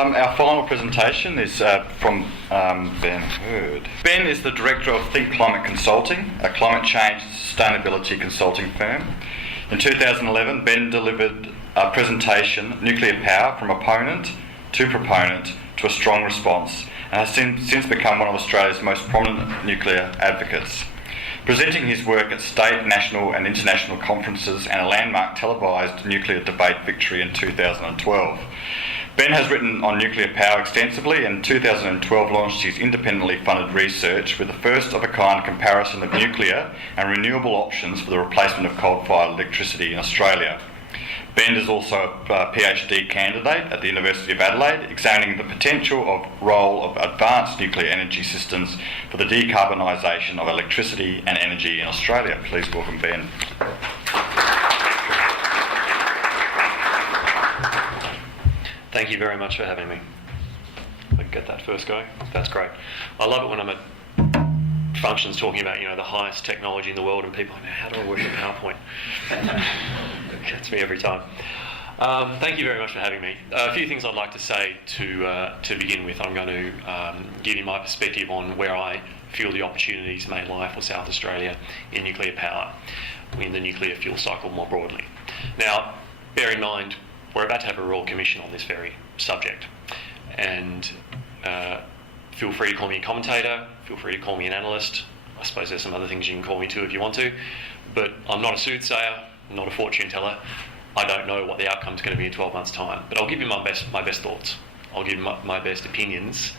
Our final presentation is from Ben Hurd. Ben is the director of ThinkClimate Consulting, a climate change sustainability consulting firm. In 2011, Ben delivered a presentation, Nuclear Power from Opponent to Proponent to a Strong Response, and has since become one of Australia's most prominent nuclear advocates. Presenting his work at state, national and international conferences and a landmark televised nuclear debate victory in 2012. Ben has written on nuclear power extensively and in 2012 launched his independently funded research with the first of a kind comparison of nuclear and renewable options for the replacement of coal-fired electricity in Australia. Ben is also a PhD candidate at the University of Adelaide, examining the potential role of advanced nuclear energy systems for the decarbonisation of electricity and energy in Australia. Please welcome Ben. Thank you very much for having me. I can get that first go. That's great. I love it when I'm at functions talking about, the highest technology in the world and people are like, how do I work with PowerPoint? It gets me every time. Thank you very much for having me. A few things I'd like to say to begin with. I'm going to give you my perspective on where I feel the opportunities may lie for South Australia in nuclear power, in the nuclear fuel cycle more broadly. Now, bear in mind, we're about to have a Royal Commission on this very subject, and feel free to call me a commentator, feel free to call me an analyst. I suppose there's some other things you can call me too if you want to, but I'm not a soothsayer, I'm not a fortune teller. I don't know what the outcome's going to be in 12 months' time, but I'll give you my best thoughts. I'll give you my best opinions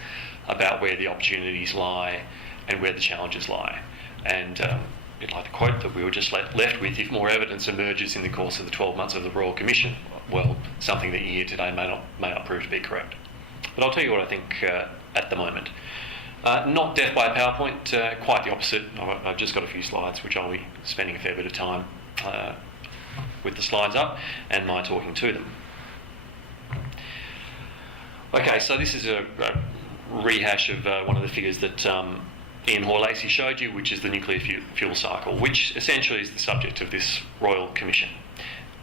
about where the opportunities lie and where the challenges lie. And a bit like the quote that we were just left with, if more evidence emerges in the course of the 12 months of the Royal Commission, well, something that you hear today may not prove to be correct. But I'll tell you what I think at the moment. Not death by PowerPoint, quite the opposite. I've just got a few slides which I'll be spending a fair bit of time with the slides up and my talking to them. Okay, so this is a rehash of one of the figures that Ian Hoare-Lacey showed you, which is the nuclear fuel cycle, which essentially is the subject of this Royal Commission.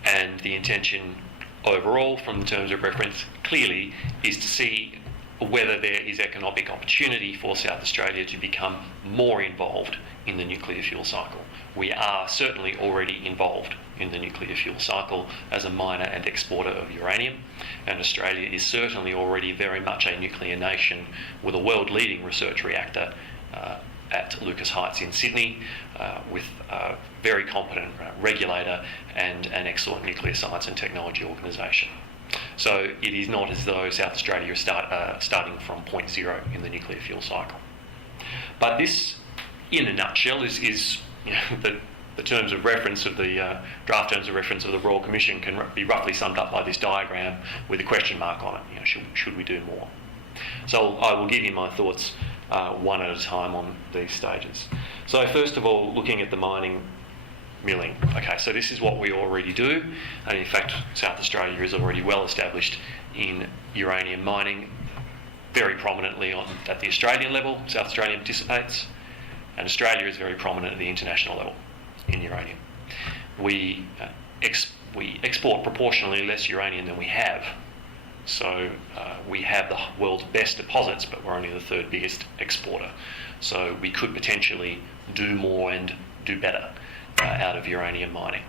And the intention overall, from the terms of reference, clearly is to see whether there is economic opportunity for South Australia to become more involved in the nuclear fuel cycle. We are certainly already involved in the nuclear fuel cycle as a miner and exporter of uranium, and Australia is certainly already very much a nuclear nation with a world-leading research reactor at Lucas Heights in Sydney, with a very competent regulator and an excellent nuclear science and technology organisation. So it is not as though South Australia is starting from point zero in the nuclear fuel cycle. But this, in a nutshell, is the terms of reference of the draft terms of reference of the Royal Commission can be roughly summed up by this diagram with a question mark on it. Should we do more? So I will give you my thoughts one at a time on these stages. So first of all, looking at the mining milling. Okay, so this is what we already do, and in fact South Australia is already well established in uranium mining, very prominently at the Australian level. South Australia participates, and Australia is very prominent at the international level in uranium. We export proportionally less uranium than we have. So we have the world's best deposits, but we're only the third biggest exporter. So we could potentially do more and do better out of uranium mining.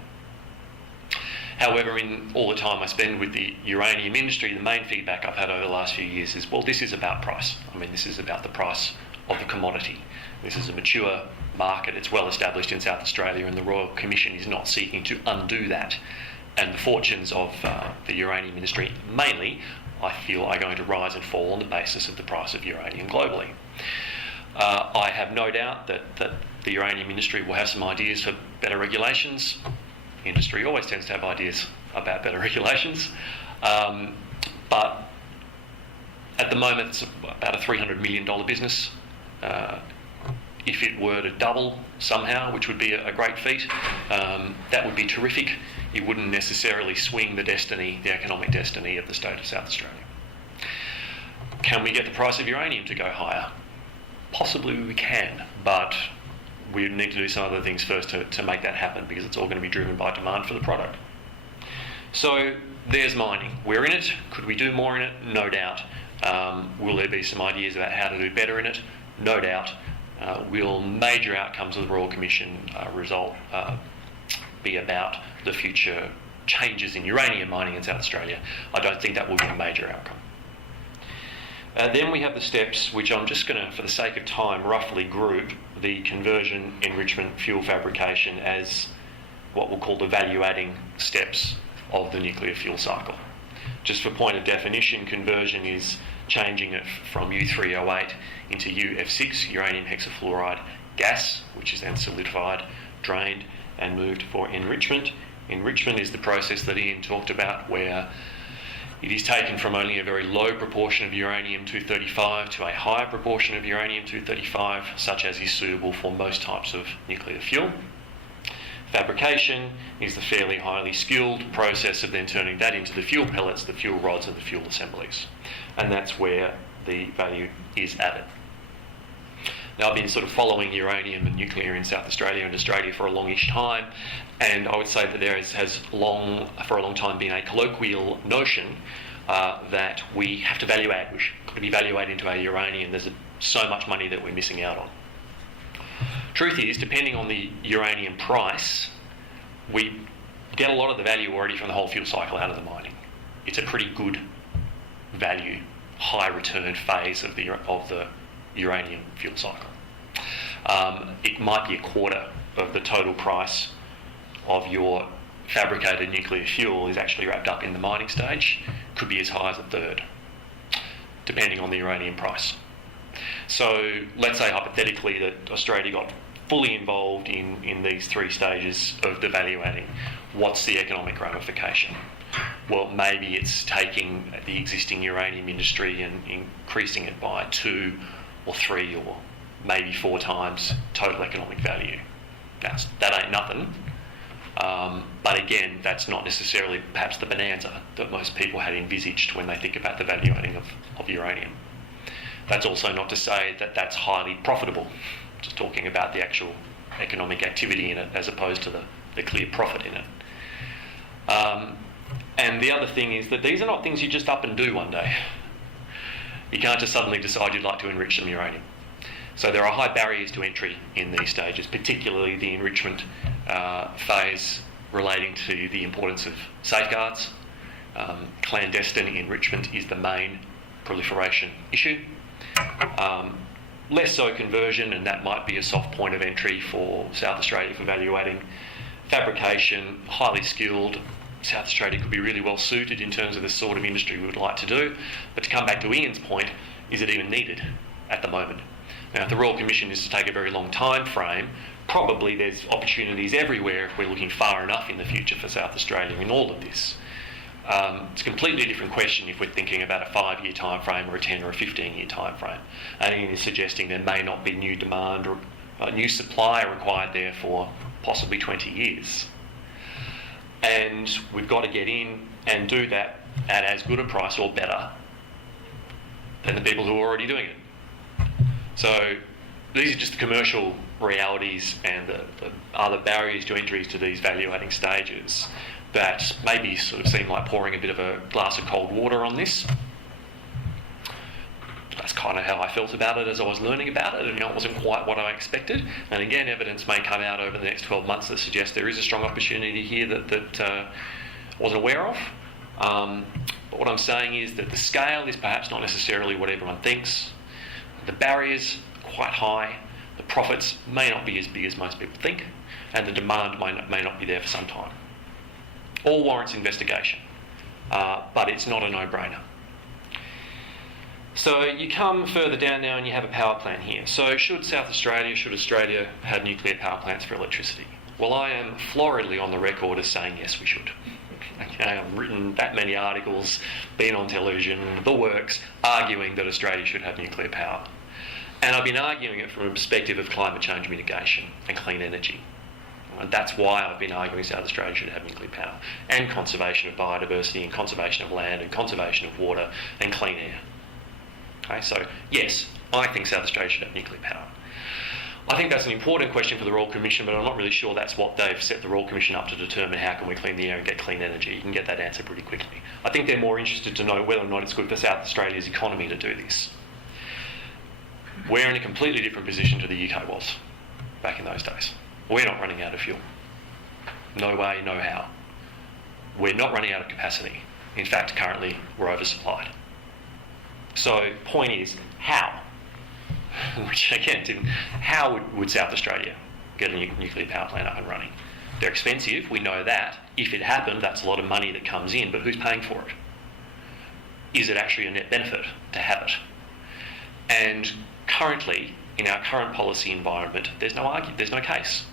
However, in all the time I spend with the uranium industry, the main feedback I've had over the last few years is, well, this is about price. This is about the price of the commodity. This is a mature market. It's well established in South Australia, and the Royal Commission is not seeking to undo that. And the fortunes of the uranium industry, mainly, I feel, are going to rise and fall on the basis of the price of uranium globally. I have no doubt that the uranium industry will have some ideas for better regulations. Industry always tends to have ideas about better regulations. But at the moment, it's about a $300 million business. If it were to double somehow, which would be a great feat, that would be terrific. It wouldn't necessarily swing the economic destiny of the state of South Australia. Can we get the price of uranium to go higher? Possibly we can, but we need to do some other things first to make that happen, because it's all going to be driven by demand for the product. So there's mining. We're in it. Could we do more in it? No doubt. Will there be some ideas about how to do better in it? No doubt. Will major outcomes of the Royal Commission result be about the future changes in uranium mining in South Australia? I don't think that will be a major outcome. Then we have the steps, which I'm just going to, for the sake of time, roughly group the conversion, enrichment, fuel fabrication as what we'll call the value-adding steps of the nuclear fuel cycle. Just for point of definition, conversion is changing it from U3O8 into UF6, uranium hexafluoride gas, which is then solidified, drained, and moved for enrichment. Enrichment is the process that Ian talked about, where it is taken from only a very low proportion of uranium-235 to a higher proportion of uranium-235, such as is suitable for most types of nuclear fuel. Fabrication is the fairly highly skilled process of then turning that into the fuel pellets, the fuel rods, and the fuel assemblies. And that's where the value is added. Now, I've been sort of following uranium and nuclear in South Australia and Australia for a longish time, and I would say that there has for a long time been a colloquial notion that we have to value add. We should be value add into our uranium. There's so much money that we're missing out on. Truth is, depending on the uranium price, we get a lot of the value already from the whole fuel cycle out of the mining. It's a pretty good value, high return phase of the uranium fuel cycle. It might be a quarter of the total price of your fabricated nuclear fuel is actually wrapped up in the mining stage. Could be as high as a third, depending on the uranium price. So let's say hypothetically that Australia got fully involved in these three stages of the value adding. What's the economic ramification? Well, maybe it's taking the existing uranium industry and increasing it by 2 or 3 or maybe 4 times total economic value. That ain't nothing. But again, that's not necessarily perhaps the bonanza that most people had envisaged when they think about the value adding of uranium. That's also not to say that that's highly profitable, just talking about the actual economic activity in it as opposed to the clear profit in it. And the other thing is that these are not things you just up and do one day. You can't just suddenly decide you'd like to enrich some uranium. So there are high barriers to entry in these stages, particularly the enrichment phase relating to the importance of safeguards. Clandestine enrichment is the main proliferation issue. Less so conversion, and that might be a soft point of entry for South Australia for value adding. Fabrication, highly skilled. South Australia could be really well suited in terms of the sort of industry we would like to do. But to come back to Ian's point, is it even needed at the moment? Now, if the Royal Commission is to take a very long time frame, probably there's opportunities everywhere if we're looking far enough in the future for South Australia in all of this. It's a completely different question if we're thinking about a 5-year time frame or a 10 or a 15-year time frame. And Ian is suggesting there may not be new demand or new supply required there for possibly 20 years. And we've got to get in and do that at as good a price or better than the people who are already doing it. So these are just the commercial realities and the other barriers to entry to these value-adding stages that maybe sort of seem like pouring a bit of a glass of cold water on this. That's kind of how I felt about it as I was learning about it, and it wasn't quite what I expected. And again, evidence may come out over the next 12 months that suggests there is a strong opportunity here that I wasn't aware of. But what I'm saying is that the scale is perhaps not necessarily what everyone thinks. The barriers are quite high. The profits may not be as big as most people think, and the demand may not be there for some time. All warrants investigation, but it's not a no-brainer. So you come further down now and you have a power plant here. So should Australia have nuclear power plants for electricity? Well, I am floridly on the record as saying yes, we should. Okay, I've written that many articles, been on television, the works, arguing that Australia should have nuclear power. And I've been arguing it from a perspective of climate change mitigation and clean energy. And that's why I've been arguing South Australia should have nuclear power, and conservation of biodiversity, and conservation of land, and conservation of water, and clean air. Okay, so yes, I think South Australia should have nuclear power. I think that's an important question for the Royal Commission, but I'm not really sure that's what they've set the Royal Commission up to determine. How can we clean the air and get clean energy? You can get that answer pretty quickly. I think they're more interested to know whether or not it's good for South Australia's economy to do this. We're in a completely different position to the UK was back in those days. We're not running out of fuel. No way, no how. We're not running out of capacity. In fact, currently, we're oversupplied. So, point is, how? Which again, how would South Australia get a nuclear power plant up and running? They're expensive, we know that. If it happened, that's a lot of money that comes in, but who's paying for it? Is it actually a net benefit to have it? And currently, in our current policy environment, there's no case.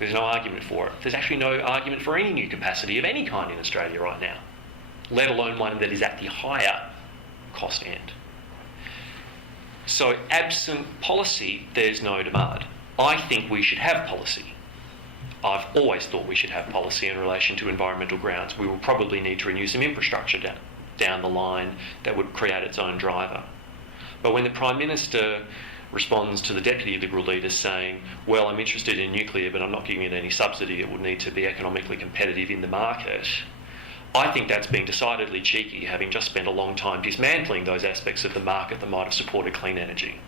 There's no argument for it. There's actually no argument for any new capacity of any kind in Australia right now, let alone one that is at the higher cost end. So absent policy, there's no demand. I think we should have policy. I've always thought we should have policy in relation to environmental grounds. We will probably need to renew some infrastructure down the line that would create its own driver. But when the Prime Minister responds to the Deputy Liberal leader saying, well, I'm interested in nuclear, but I'm not giving it any subsidy, it would need to be economically competitive in the market, I think that's being decidedly cheeky, having just spent a long time dismantling those aspects of the market that might have supported clean energy.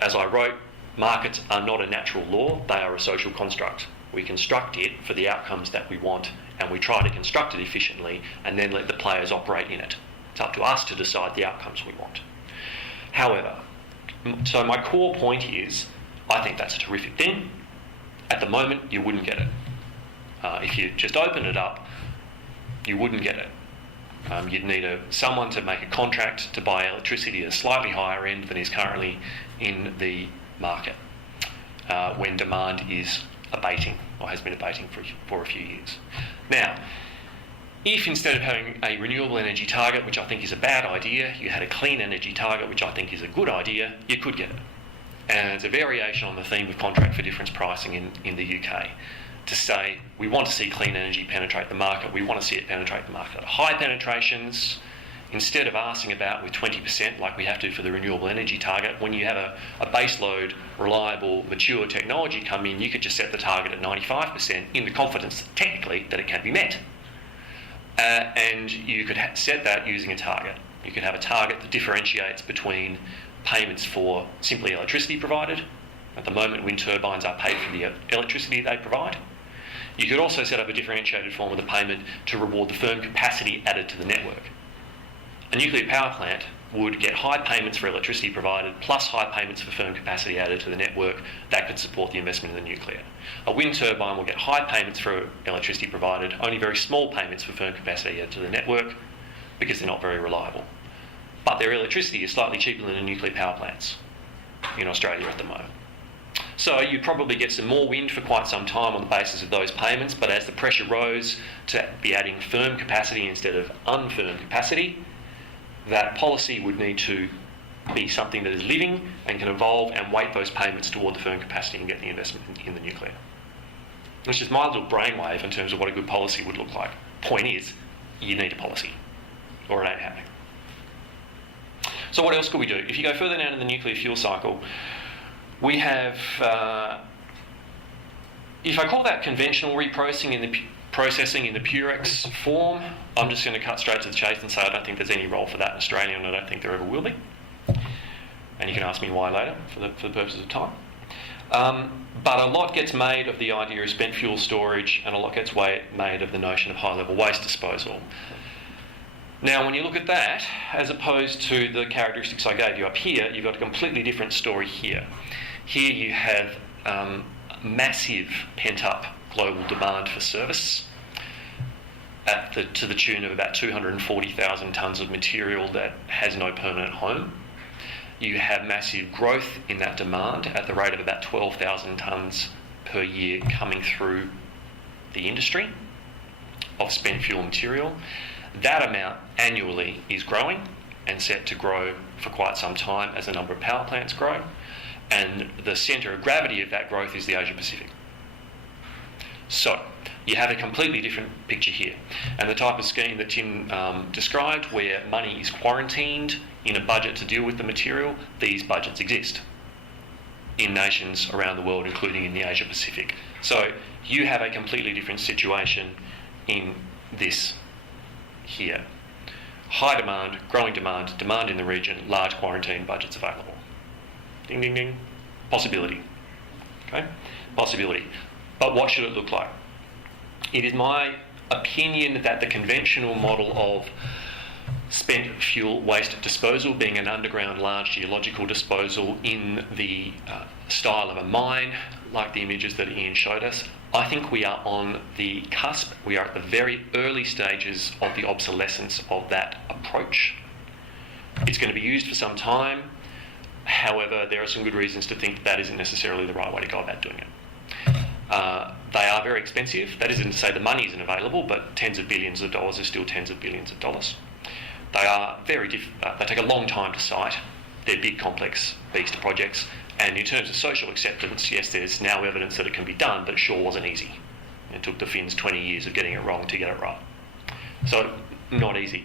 As I wrote, markets are not a natural law, they are a social construct. We construct it for the outcomes that we want, and we try to construct it efficiently and then let the players operate in it. It's up to us to decide the outcomes we want. However, so my core point is, I think that's a terrific thing. At the moment, you wouldn't get it. If you just open it up, you wouldn't get it. You'd need someone to make a contract to buy electricity at a slightly higher end than is currently in the market when demand is abating or has been abating for a few years. Now, if instead of having a renewable energy target, which I think is a bad idea, you had a clean energy target, which I think is a good idea, you could get it. And it's a variation on the theme of contract for difference pricing in the UK. To say, we want to see clean energy penetrate the market, we want to see it penetrate the market at high penetrations, instead of arsing about with 20% like we have to for the renewable energy target. When you have a baseload, reliable, mature technology come in, you could just set the target at 95% in the confidence, technically, that it can be met. And you could set that using a target. You could have a target that differentiates between payments for simply electricity provided. At the moment, wind turbines are paid for the electricity they provide. You could also set up a differentiated form of the payment to reward the firm capacity added to the network. A nuclear power plant would get high payments for electricity provided plus high payments for firm capacity added to the network that could support the investment in the nuclear. A wind turbine will get high payments for electricity provided, only very small payments for firm capacity added to the network because they're not very reliable. But their electricity is slightly cheaper than the nuclear power plants in Australia at the moment. So you probably get some more wind for quite some time on the basis of those payments, but as the pressure rose to be adding firm capacity instead of unfirm capacity, that policy would need to be something that is living and can evolve and weight those payments toward the firm capacity and get the investment in the nuclear. Which is my little brainwave in terms of what a good policy would look like. Point is, you need a policy, or it ain't happening. So what else could we do? If you go further down in the nuclear fuel cycle, we have, if I call that conventional reprocessing in the Purex form, I'm just going to cut straight to the chase and say I don't think there's any role for that in Australia, and I don't think there ever will be. And you can ask me why later for the purposes of time. But a lot gets made of the idea of spent fuel storage, and a lot gets made of the notion of high-level waste disposal. Now, when you look at that, as opposed to the characteristics I gave you up here, you've got a completely different story here. Here you have massive pent-up global demand for service to the tune of about 240,000 tonnes of material that has no permanent home. You have massive growth in that demand at the rate of about 12,000 tonnes per year coming through the industry of spent fuel material. That amount annually is growing and set to grow for quite some time as the number of power plants grow. And the centre of gravity of that growth is the Asia Pacific. So you have a completely different picture here. And the type of scheme that Tim described, where money is quarantined in a budget to deal with the material, these budgets exist. in nations around the world, including in the Asia Pacific. So you have a completely different situation in this here. High demand, growing demand, demand in the region, large quarantine budgets available. Ding, ding, ding. Possibility. Okay? Possibility. But what should it look like? It is my opinion that the conventional model of spent fuel waste disposal, being an underground large geological disposal in the style of a mine, like the images that Ian showed us, I think we are on the cusp. We are at the very early stages of the obsolescence of that approach. It's going to be used for some time. However, there are some good reasons to think that isn't necessarily the right way to go about doing it. They are very expensive. That isn't to say the money isn't available, but tens of billions of dollars are still tens of billions of dollars. They are they take a long time to site. They're big, complex beast projects. And in terms of social acceptance, yes, there's now evidence that it can be done, but it sure wasn't easy. It took the Finns 20 years of getting it wrong to get it right. So, not easy.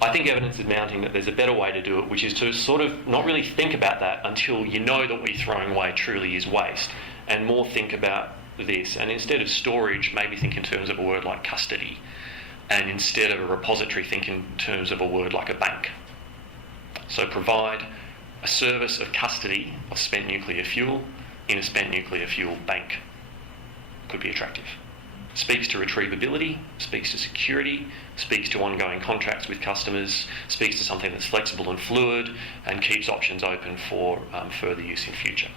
I think evidence is mounting that there's a better way to do it, which is to sort of not really think about that until you know that what you're throwing away truly is waste, and more think about this. And instead of storage, maybe think in terms of a word like custody. And instead of a repository, think in terms of a word like a bank. So provide a service of custody of spent nuclear fuel in a spent nuclear fuel bank. Could be attractive. Speaks to retrievability, speaks to security, speaks to ongoing contracts with customers, speaks to something that's flexible and fluid, and keeps options open for further use in future.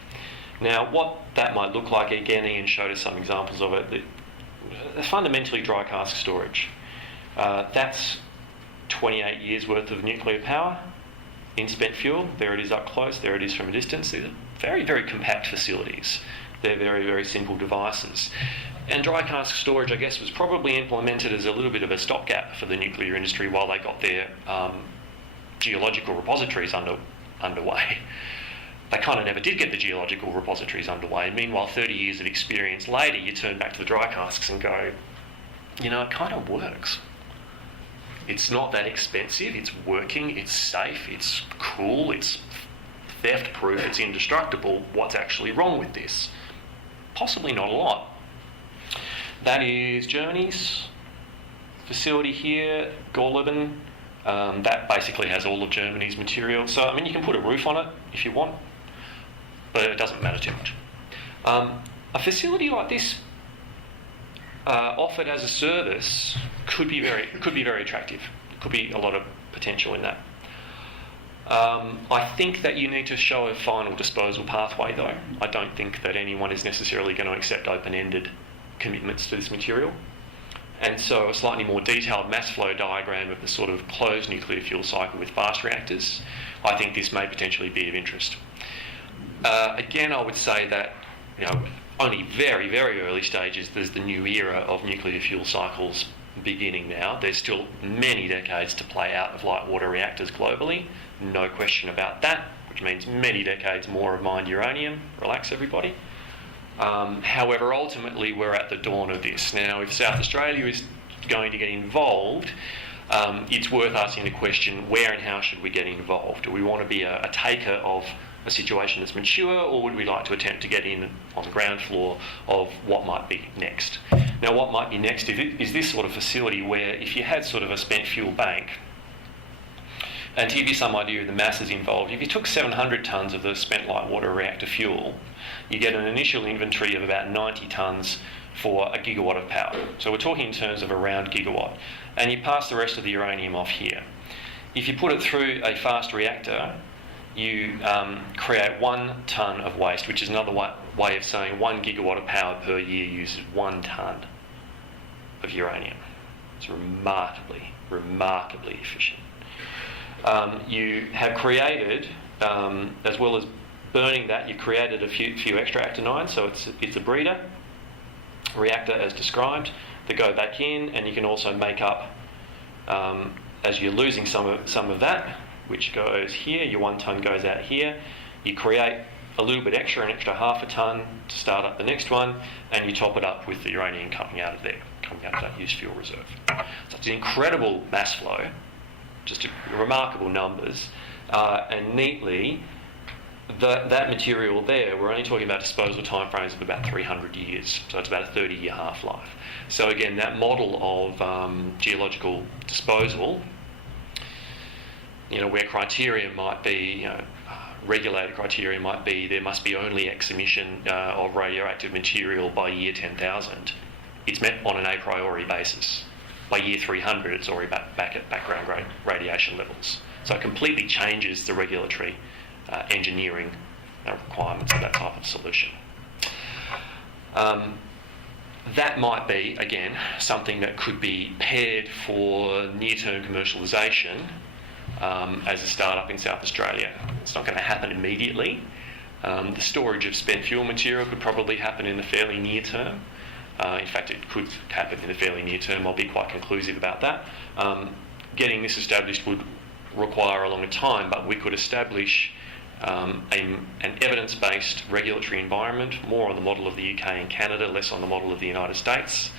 Now, what that might look like, again, Ian showed us some examples of it. Fundamentally, dry cask storage. That's 28 years worth of nuclear power in spent fuel. There it is up close, there it is from a distance. These are very, very compact facilities. They're very, very simple devices. And dry cask storage, I guess, was probably implemented as a little bit of a stopgap for the nuclear industry while they got their geological repositories underway. They kind of never did get the geological repositories underway. Meanwhile, 30 years of experience later, you turn back to the dry casks and go, you know, it kind of works. It's not that expensive, it's working, it's safe, it's cool, it's theft-proof, it's indestructible. What's actually wrong with this? Possibly not a lot. That is Germany's facility here, Gorleben. That basically has all of Germany's material. So, I mean, you can put a roof on it if you want, but it doesn't matter too much. A facility like this, offered as a service, could be very attractive. Could be a lot of potential in that. I think that you need to show a final disposal pathway, though. I don't think that anyone is necessarily going to accept open-ended commitments to this material. And so a slightly more detailed mass flow diagram of the sort of closed nuclear fuel cycle with fast reactors, I think this may potentially be of interest. Again, I would say that, you know, only very, very early stages, there's the new era of nuclear fuel cycles beginning now. There's still many decades to play out of light water reactors globally, no question about that, which means many decades more of mined uranium. Relax, everybody. However, ultimately, we're at the dawn of this. Now, if South Australia is going to get involved, it's worth asking the question, where and how should we get involved? Do we want to be a taker of a situation that's mature, or would we like to attempt to get in on the ground floor of what might be next? Now, what might be next is this sort of facility where if you had sort of a spent fuel bank, and to give you some idea of the masses involved, if you took 700 tonnes of the spent light water reactor fuel, you get an initial inventory of about 90 tonnes for a gigawatt of power. So we're talking in terms of around gigawatt. And you pass the rest of the uranium off here. If you put it through a fast reactor, you create 1 tonne of waste, which is another way of saying 1 gigawatt of power per year uses 1 tonne of uranium. It's remarkably, remarkably efficient. You have created, as well as burning that, you created a few extra actinides, so it's a breeder reactor as described. They go back in, and you can also make up, as you're losing some of that, which goes here, your 1 tonne goes out here, you create a little bit extra, an extra half a tonne to start up the next one, and you top it up with the uranium coming out of there, coming out of that used fuel reserve. So it's an incredible mass flow, just remarkable numbers, and neatly that material there, we're only talking about disposal timeframes of about 300 years, so it's about a 30-year half-life. So again, that model of geological disposal, where criteria might be, regulated criteria might be there must be only X emission of radioactive material by year 10,000. It's met on an a priori basis. By year 300, it's already back at background radiation levels. So it completely changes the regulatory engineering requirements of that type of solution. That might be, again, something that could be paired for near-term commercialisation as a startup in South Australia. It's not going to happen immediately. The storage of spent fuel material could probably happen in the fairly near term. In fact, it could happen in the fairly near term. I'll be quite conclusive about that. Getting this established would require a longer time, but we could establish an evidence-based regulatory environment, more on the model of the UK and Canada, less on the model of the United States,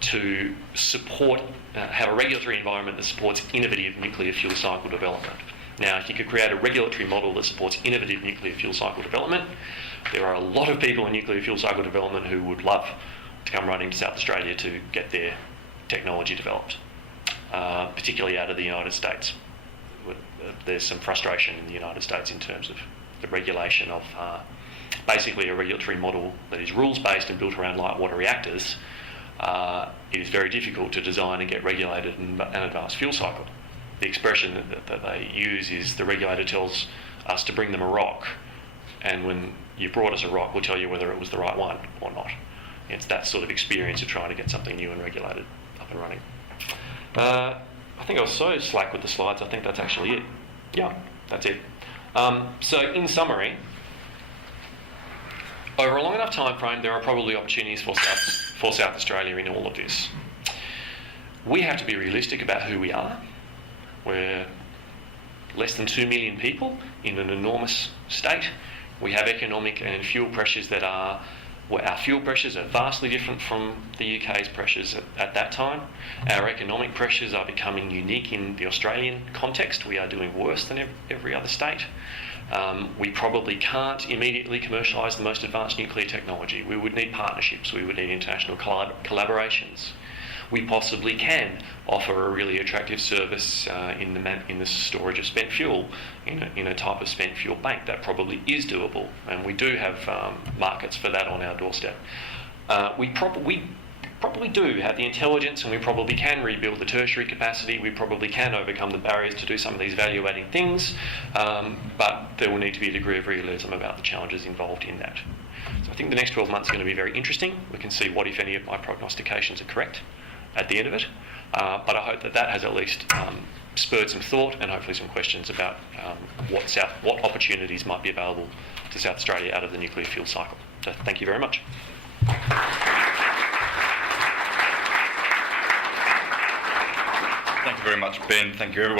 to support, have a regulatory environment that supports innovative nuclear fuel cycle development. Now, if you could create a regulatory model that supports innovative nuclear fuel cycle development, there are a lot of people in nuclear fuel cycle development who would love to come running to South Australia to get their technology developed, particularly out of the United States. There's some frustration in the United States in terms of the regulation of basically a regulatory model that is rules-based and built around light water reactors. It is very difficult to design and get regulated an advanced fuel cycle. The expression that they use is the regulator tells us to bring them a rock, and when you brought us a rock, we'll tell you whether it was the right one or not. It's that sort of experience of trying to get something new and regulated up and running. I think I was so slack with the slides, I think that's actually it. Yeah, that's it. So in summary, over a long enough time frame, there are probably opportunities for South Australia in all of this. We have to be realistic about who we are. We're less than 2 million people in an enormous state. We have economic and fuel pressures that are, well, our fuel pressures are vastly different from the UK's pressures at that time. Our economic pressures are becoming unique in the Australian context. We are doing worse than every other state. We probably can't immediately commercialise the most advanced nuclear technology. We would need partnerships. We would need international collaborations. We possibly can offer a really attractive service in the storage of spent fuel in a type of spent fuel bank. That probably is doable, and we do have markets for that on our doorstep. We probably do have the intelligence, and we probably can rebuild the tertiary capacity. We probably can overcome the barriers to do some of these value-adding things, but there will need to be a degree of realism about the challenges involved in that. So I think the next 12 months are going to be very interesting. We can see what, if any, of my prognostications are correct at the end of it, but I hope that has at least spurred some thought and hopefully some questions about what opportunities might be available to South Australia out of the nuclear fuel cycle. So thank you very much. Thank you very much, Ben. Thank you, everyone.